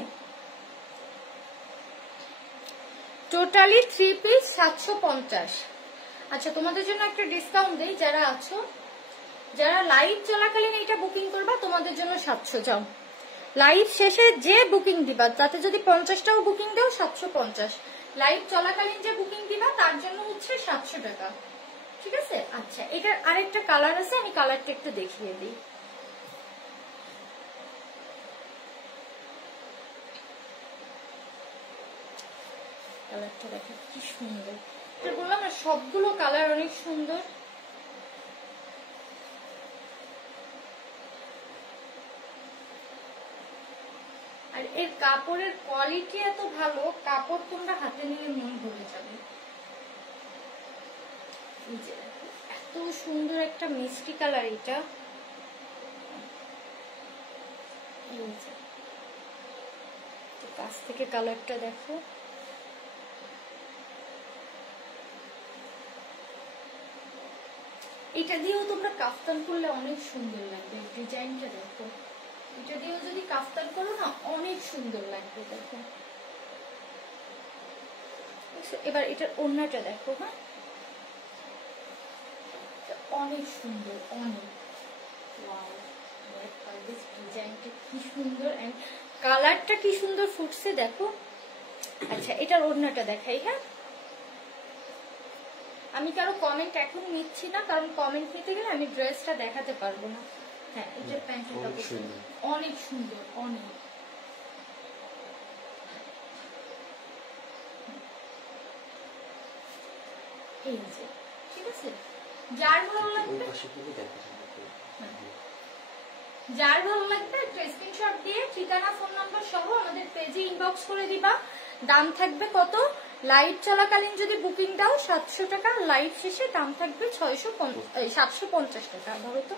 টোটালি 3 পিস 750। আচ্ছা তোমাদের জন্য একটা ডিসকাউন্ট দেই, যারা আছো যারা লাইভ চলাকালীন এটা বুকিং করবা তোমাদের জন্য 700। যাও লাইভ শেষে যে বুকিং দিবা, তাতে যদি 50টাও বুকিং দাও 750। লাইভ চলাকালীন যে বুকিং দিবা তার জন্য হচ্ছে 700 টাকা। ঠিক আছে? আচ্ছা, এটার আরেকটা কালার আছে, আমি কালারটা একটু দেখিয়ে দিই। কালারটা দেখো কি সুন্দর, বললাম না সবগুলো কালার অনেক সুন্দর। আর এর কাপড়ের কোয়ালিটি এত ভালো, কাপড় তোমরা হাতে নিলে মন ভরে যাবে। এত সুন্দর একটা মিষ্টি কালার এটা। কাছ থেকে কালারটা দেখো, এটা দিয়েও তোমরা কাফতান করলে অনেক সুন্দর লাগবে। ডিজাইনটা দেখো, এটা দিয়েও যদি কাফতান করো না অনেক সুন্দর লাগবে। দেখো এবার এটার ওড়নাটা দেখো, হ্যাঁ অনেক সুন্দর, অনেক ডিজাইনটা কি সুন্দর, কালারটা কি সুন্দর ফুটছে দেখো। আচ্ছা, এটার ওড়নাটা দেখাই। হ্যাঁ, আমি কারো কমেন্ট এখন নিচ্ছি না, কারণ কমেন্ট নিতে গেলে আমি ড্রেসটা দেখাতে পারবো না। হ্যাঁ, এটা প্যান্টটা অনেক সুন্দর, অনেক। এই যে ঠিক আছে, যার ভালো লাগবে একটা স্ক্রিনশট দিয়ে ঠিকানা ফোন নাম্বার সহ আমাদের পেজে ইনবক্স করে দিবা। দাম থাকবে কত? লাইভ চলাকালীন যদি বুকিং দাও 700 টাকা, লাইভ শেষে দাম থাকবে 750 টাকা। ধরো তো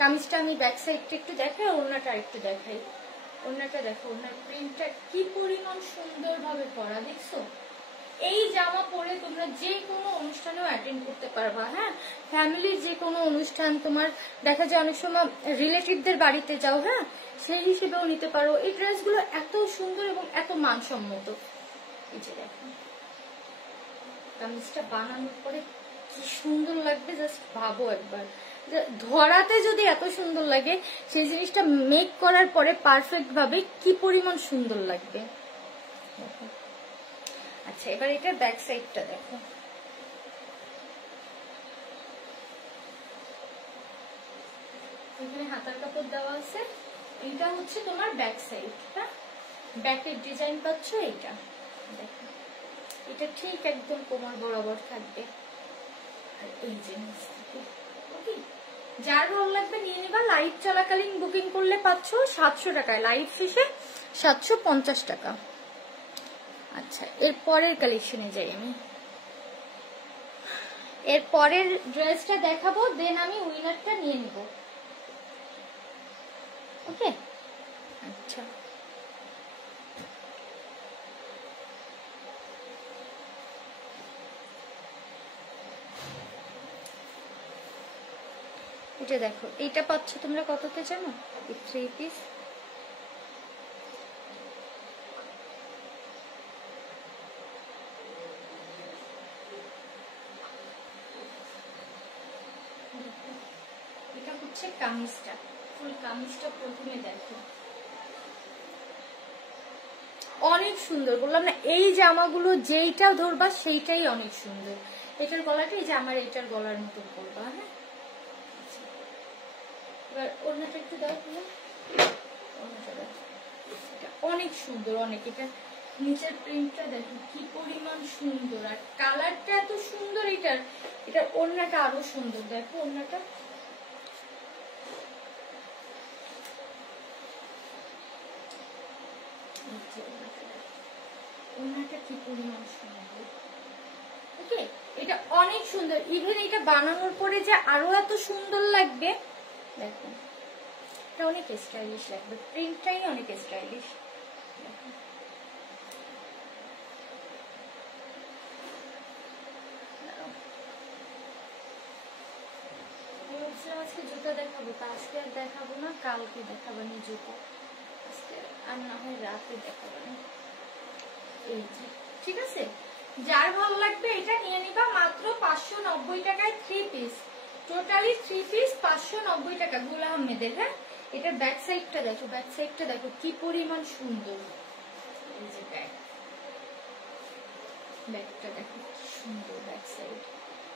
কামিজটা আমি ব্যাক সাইডটা একটু দেখাই, ওড়নাটা একটু দেখাই। ওড়নাটা দেখো, ওড়নার প্রিন্টটা কি পরিমাণ সুন্দর ভাবে করা, দেখছো? এই জামা পরে তোমরা যে কোনো অনুষ্ঠানেও অ্যাটেন্ড করতে পারবা। হ্যাঁ, ফ্যামিলির যে কোনো অনুষ্ঠান, তোমার দেখা যায় অনেক সময় রিলেটিভদের বাড়িতে যাও, হ্যাঁ সেই হিসেবেও নিতে পারো। এই ড্রেসগুলো এত সুন্দর এবং এত মানসম্মত। এই যে দেখো কামিজটা বানানোর পরে কি সুন্দর লাগবে, জাস্ট ভাবো একবার। ধরাতে যদি এত সুন্দর লাগে, সেই জিনিসটা মেক করার পরে পারফেক্ট ভাবে কি পরিমাণ সুন্দর লাগবে। আচ্ছা, এবার এটা ব্যাক সাইডটা দেখো। এখানে হাতার কাপড় দেওয়া আছে, এটা হচ্ছে তোমার ব্যাক সাইড। হ্যাঁ, ব্যাকের ডিজাইন পাচ্ছ এইটা দেখো, এটা ঠিক একদম কোমর বরাবর থাকবে। আর এই জিনিস যার ভালো লাগবে নিয়ে নিবা। লাইভ চলাকালীন বুকিং করলে পাচ্ছ 700 টাকায়, লাইভ শেষে 750 টাকা। আচ্ছা, এর পরের কালেকশনে যাই আমি। এর পরের ড্রেসটা দেখাবো, দেন আমি উইনারটা নিয়ে নিব। ওকে, আচ্ছা এটা দেখো, এইটা পাচ্ছ তোমরা কততে জানো? 3 পিস। এটা হচ্ছে কামিজটা, ফুল কামিজটা প্রথমে দেখো অনেক সুন্দর। বললাম না, এই জামাগুলো যেইটা ধরবা সেইটাই অনেক সুন্দর। এটার গলাটা এই যে আমার এটার গলার মতো করবা। হ্যাঁ, এবার ওড়নাটা একটু দেখো, অনেক সুন্দর, অনেক। এটা নিচের প্রিন্টটা দেখো কি পরিমাণ সুন্দর, আর কালারটা এত সুন্দর এটার। এটার ওড়নাটা আরো সুন্দর, দেখো ওড়নাটা ওড়নাটা কি পরিমাণ সুন্দর। ওকে, এটা অনেক সুন্দর। ইভেন এটা বানানোর পরে যে আরো এত সুন্দর লাগবে দেখো, এটা অনেক স্টাইলিশ লাগবে। প্রিন্টটাই অনেক স্টাইলিশ। আজকে জুতো দেখাবো, আজকে আর দেখাবো না, কালকে দেখাবো নি জুতো। আজকে আর না হয় রাতে দেখাবো না। এই যে ঠিক আছে, যার ভালো লাগবে এটা নিয়ে নিবা। মাত্র 590 টাকায় 3 পিস। টোটালি 3 পিস 590 টাকা গুল আহমেদের। হ্যাঁ, এটা ব্যাক সাইডটা দেখো, ব্যাক সাইডটা দেখো কি পরিমাণ সুন্দর। এই যে ব্যাকটা দেখো কি সুন্দর ব্যাক সাইড।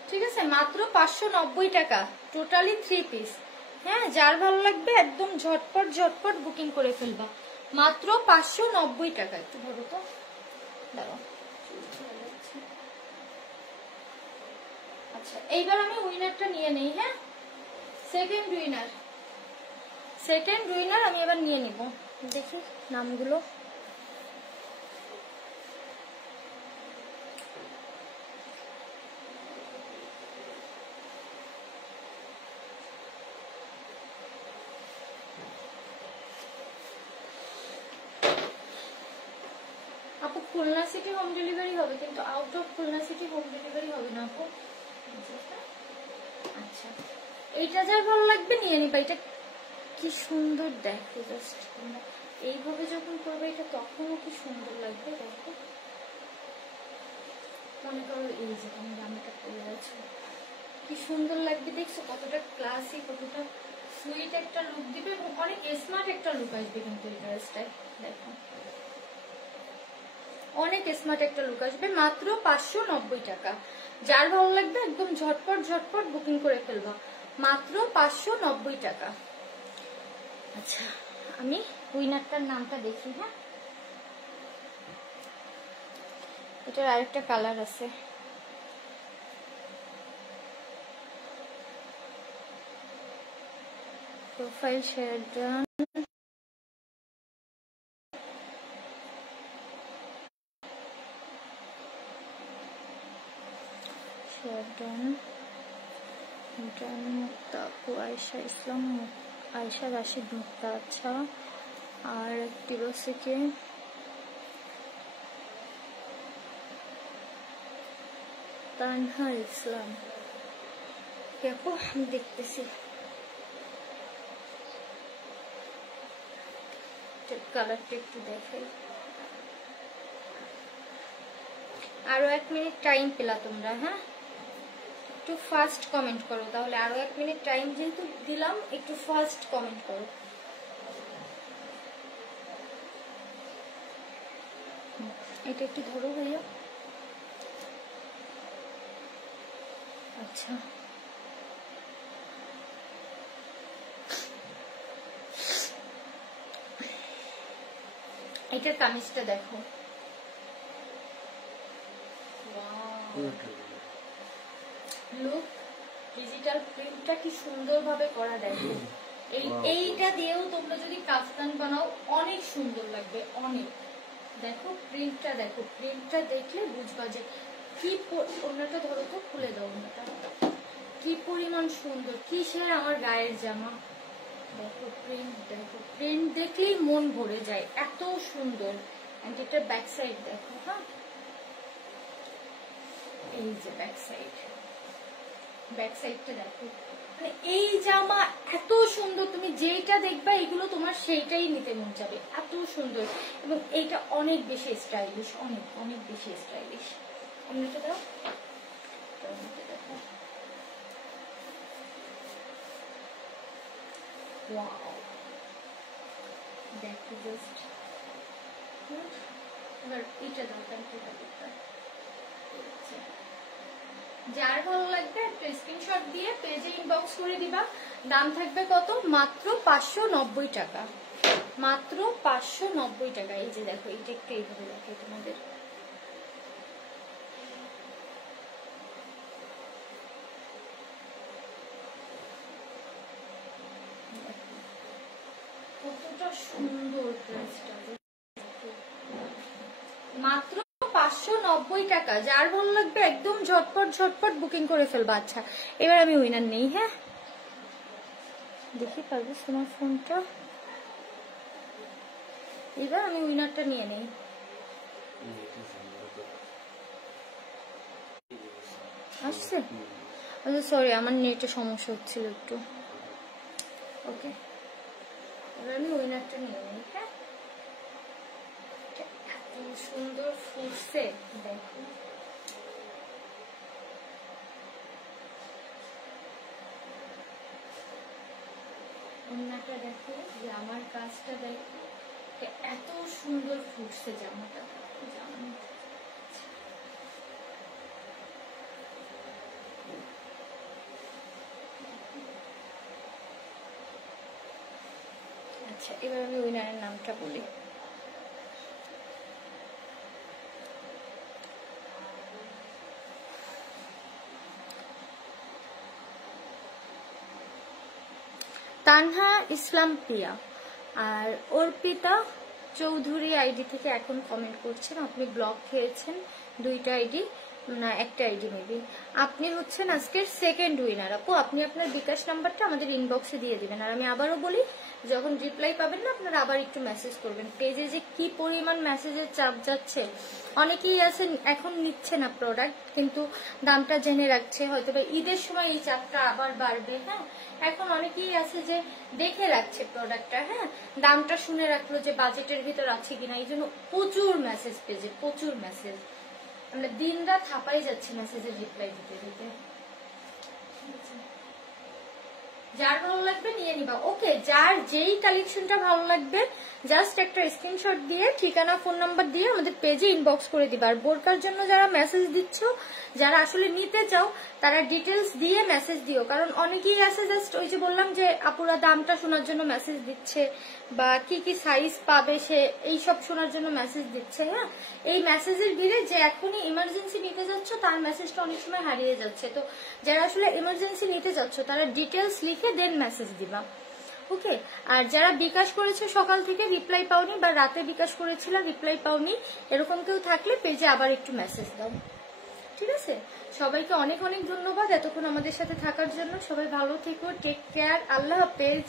ঠিক আছে, মাত্র 590 টাকা টোটালি 3 পিস। হ্যাঁ, যার ভালো লাগবে একদম ঝটপট ঝটপট বুকিং করে ফেলবা, মাত্র 590 টাকা। একটু ধরো তো, দাঁড়াও। আচ্ছা, এইবার আমি উইনারটা নিয়ে নেই। হ্যাঁ, সেকেন্ড উইনার আমি এবার নিয়ে নিব। দেখি নামগুলো। আপু খুলনা সিটি হোম ডেলিভারি হবে, কিন্তু out of Khulna city home delivery হবে না আপু। আচ্ছা, এইটা যার ভালো লাগবে নিয়ে নিবা। এটা কি সুন্দর দেখো, জাস্ট এইভাবে যখন করবে এটা তখনও কি সুন্দর লাগবে। দেখো, মনে করো এই যে তুমি জামাটা পরে আছো, কি সুন্দর লাগবে। দেখছো কতটা ক্লাসি, কতটা সুইট একটা লুক দিবে এবং অনেক স্মার্ট একটা লুক আসবে কিন্তু এই ড্রেসটায়। দেখো অনেক স্মার্ট একটা লুক আসবে, মাত্র 590 টাকা। যার ভালো লাগবে একদম ঝটপট ঝটপট বুকিং করে ফেলবা, মাত্র 590 টাকা। আচ্ছা, আমি উইনারটার নামটা দেখি। হ্যাঁ, এটার আরেকটা কালার আছে। প্রোফাইল শেয়ার ডান, মুক্তা আপু, আয়েশা ইসলাম, আয়েশা রাশিদ মুক্তা। আচ্ছা, আর টিরোসিকে তানহা ইসলাম। দেখো আমি দেখতেছি, কালারটা একটু দেখাই। আরো 1 মিনিট টাইম পেলা তোমরা। হ্যাঁ, একটু ফাস্ট কমেন্ট করো, তাহলে আরো 1 মিনিট টাইম যেহেতু দিলাম, একটু ফাস্ট কমেন্ট করো। এটা একটু ধরো ভাইয়া। আচ্ছা, এটার কামিজটা দেখো, লুক ডিজিটাল প্রিন্টটা কি সুন্দর ভাবে করা। দেখো এইটা দিয়েও তোমরা যদি কাফতান বানাও অনেক সুন্দর লাগবে, অনেক। দেখো প্রিন্টটা, দেখো প্রিন্টটা দেখলে বুঝবা যে কি। ওনাটা ধরো তো, খুলে দাও ওনাটা, কি পরিমাণ সুন্দর, কিসের আমার গায়ের জামা। দেখো প্রিন্ট দেখলেই মন ভরে যায়, এত সুন্দর। এন্ড এটা ব্যাক সাইড দেখো। হ্যাঁ, এই যে ব্যাক সাইডটা দেখো, মানে এই জামা এত সুন্দর, তুমি যেইটা দেখবা এগুলো তোমার সেইটাই নিতে মন যাবে, এত সুন্দর। এবং এইটা অনেক বেশি স্টাইলিশ, অনেক অনেক বেশি স্টাইলিশ। অন্যটা দাও, দেখো দেখো জাস্ট। এবার এটা দাও, যার ভালো লাগবে একটা স্ক্রিনশট দিয়ে পেজে ইনবক্স করে দিবা। দাম থাকবে কত? মাত্র 590 টাকা, মাত্র 590 টাকা। এই যে দেখো, এটা একটু এইভাবে দেখো তোমাদের। কতটা সুন্দর ড্রেসটা, মাত্র 590 টাকা। যার ভালো লাগবে একদম ঝটপট ঝটপট বুকিং করে ফেলবা। আচ্ছা, এবার আমি উইনার নেই। হ্যাঁ, দেখি পারবো তোমার ফোনটা। এবার আমি উইনারটা নিয়ে নেই। আসছে? আচ্ছা সরি, আমার নেটে সমস্যা হচ্ছিল একটু। ওকে, এবার আমি উইনারটা নিয়ে নেই। হ্যাঁ, এত সুন্দর ফুটছে দেখো। অন্যটা দেখো, যে আমার কাজটা দেখো, এত সুন্দর ফুটছে জামাটা। আচ্ছা, এবার আমি উইনারের নামটা বলি। তানহা ইসলাম প্রিয়া আর অর্পিতা চৌধুরী আইডি থেকে এখন কমেন্ট করছেন। আপনি ব্লক খেয়েছেন দুইটা আইডি, না একটা আইডি মেবি। আপনি হচ্ছেন আজকের সেকেন্ড উইনার। আপু আপনি আপনার বিকাশ নাম্বারটা আমাদের ইনবক্সে দিয়ে দিবেন। আর আমি আবারও বলি, যখন রিপ্লাই পাবেন না আপনারা আবার একটু মেসেজ করবেন। পেজে যে কি পরিমাণ মেসেজের চাপ যাচ্ছে, অনেকেই আছেন এখন নিচ্ছে না প্রোডাক্ট, কিন্তু দামটা জেনে রাখছে, হয়তো বা ঈদের সময় এই চাপটা আবার বাড়বে। হ্যাঁ, এখন অনেকেই আছে যে দেখে রাখছে প্রোডাক্টটা, হ্যাঁ দামটা শুনে রাখলো যে বাজেটের ভিতর আছে কিনা। এই জন্য প্রচুর মেসেজ পেজে, প্রচুর মেসেজ, আমরা দিন রাত হাঁপাই যাচ্ছি মেসেজের রিপ্লাই দিতে দিতে। যার ভালো লাগবে নিয়ে নিবা। ওকে, যার যেই কালেকশনটা ভালো লাগবে জাস্ট একটা স্ক্রিনশট দিয়ে ঠিকানা ফোন নাম্বার দিয়ে আমাদের পেজে ইনবক্স করে দিবা। আর বোরকার জন্য যারা মেসেজ দিচ্ছ, যারা আসলে নিতে চাও, তারা ডিটেলস দিয়ে মেসেজ দিও। কারণ অনেকেই আছে জাস্ট ওই যে বললাম যে আপুরা দামটা শোনার জন্য মেসেজ দিচ্ছে, বা কি কি সাইজ পাবে সে এইসব শোনার জন্য মেসেজ দিচ্ছে। হ্যাঁ, এই মেসেজের ভিড়ে যে এখনই ইমার্জেন্সি নিতে যাচ্ছ তার মেসেজটা অনেক সময় হারিয়ে যাচ্ছে। তো যারা আসলে ইমার্জেন্সি নিতে যাচ্ছ তারা ডিটেলস লিখে দেন মেসেজ দিবা। ওকে, আর যারা বিকাশ করেছে সকাল থেকে রিপ্লাই পাওনি, বা রাতে বিকাশ করেছিল রিপ্লাই পাওনি, এরকম কেউ থাকলে পেজে আবার একটু মেসেজ দাও। ঠিক আছে, সবাইকে অনেক অনেক ধন্যবাদ এতক্ষণ আমাদের সাথে থাকার জন্য। সবাই ভালো থেকো, টেক কেয়ার, আল্লাহ হাফেজ।